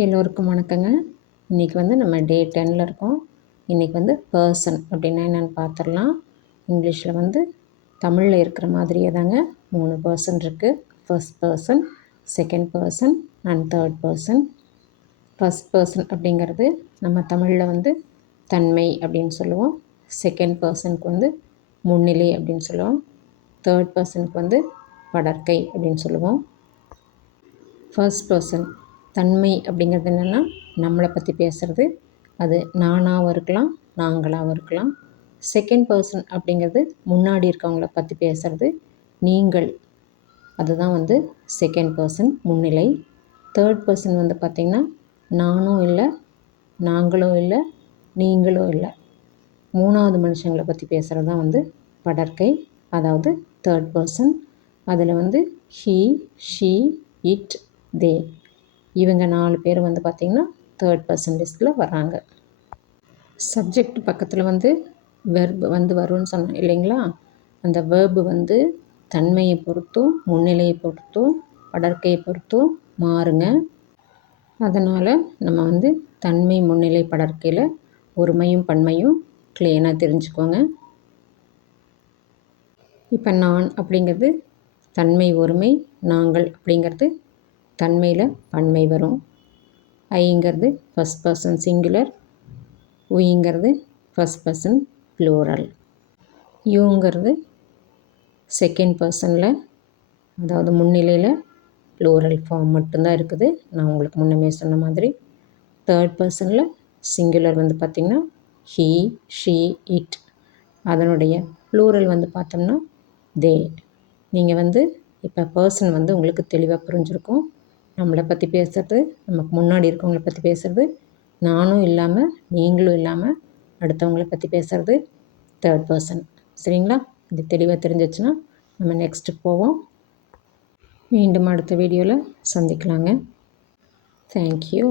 எல்லோருக்கும் வணக்கங்க. இன்றைக்கி நம்ம டே 10ல் இருக்கோம். இன்றைக்கி பர்சன் அப்படின்னா என்னென்னு பார்த்துடலாம். இங்கிலீஷில் தமிழில் இருக்கிற மாதிரியே தாங்க 3 பர்சன் இருக்குது. First person, second person and third person. First person அப்படிங்கிறது நம்ம தமிழில் தன்மை அப்படின்னு சொல்லுவோம். செகண்ட் பர்சனுக்கு முன்னிலை அப்படின்னு சொல்லுவோம். தேர்ட் பர்சனுக்கு படர்க்கை அப்படின்னு சொல்லுவோம். ஃபர்ஸ்ட் பர்சன் தன்மை அப்படிங்கிறது என்னென்னா நம்மளை பற்றி பேசுகிறது. அது நானாகவும் இருக்கலாம், நாங்களாகவும் இருக்கலாம். செகண்ட் பர்சன் அப்படிங்கிறது முன்னாடி இருக்கவங்கள பற்றி பேசுகிறது. நீங்கள், அதுதான் செகண்ட் பர்சன் முன்னிலை. தேர்ட் பர்சன் பார்த்திங்கன்னா நானும் இல்லை, நாங்களும் இல்லை, நீங்களும் இல்லை. மூணாவது மனுஷங்களை பற்றி பேசுகிறது தான் படர்க்கை, அதாவது தேர்ட் பர்சன். அதில் ஹீ, ஷீ, இட், தே, இவங்க 4 பேர் பார்த்திங்கன்னா தேர்ட் பர்சன் லிஸ்ட்டில் வர்றாங்க. சப்ஜெக்ட் பக்கத்தில் வெர்பு வரும்னு சொன்னேன் இல்லைங்களா? அந்த வேர்பு தன்மையை பொறுத்தும் முன்னிலையை பொறுத்தும் படர்க்கையை பொறுத்தும் மாறுங்க. அதனால் நம்ம தன்மை முன்னிலை படர்க்கையில் ஒருமையும் பன்மையும் கிளீனாக தெரிஞ்சுக்கோங்க. இப்போ நான் அப்படிங்கிறது தன்மை ஒருமை, நாங்கள் அப்படிங்கிறது தன்மையில் பன்மை வரும். ஐங்கிறது ஃபர்ஸ்ட் பர்சன் சிங்குலர், உயிங்கிறது ஃபர்ஸ்ட் பர்சன் ப்ளூரல், யூங்கிறது செகண்ட் பர்சனில், அதாவது முன்னிலையில் ப்ளூரல் ஃபார்ம் மட்டும்தான் இருக்குது. நான் உங்களுக்கு முன்னமே சொன்ன மாதிரி. தேர்ட் பர்சனில் சிங்குலர் பார்த்திங்கன்னா ஹீ, ஷீ, இட். அதனுடைய ப்ளூரல் பார்த்தோம்னா தே. நீங்கள் இப்போ பர்சன் உங்களுக்கு தெளிவாக புரிஞ்சிருக்கும். நம்மளை பற்றி பேசுகிறது, நமக்கு முன்னாடி இருக்கவங்கள பற்றி பேசுகிறது, நானும் இல்லாமல் நீங்களும் இல்லாமல் அடுத்தவங்கள பற்றி பேசுகிறது தேர்ட் பர்சன். சரிங்களா? இது தெளிவாக தெரிஞ்சிச்சுன்னா நம்ம நெக்ஸ்ட்டு போவோம். மீண்டும் அடுத்த வீடியோவில் சந்திக்கலாங்க. தேங்க்யூ.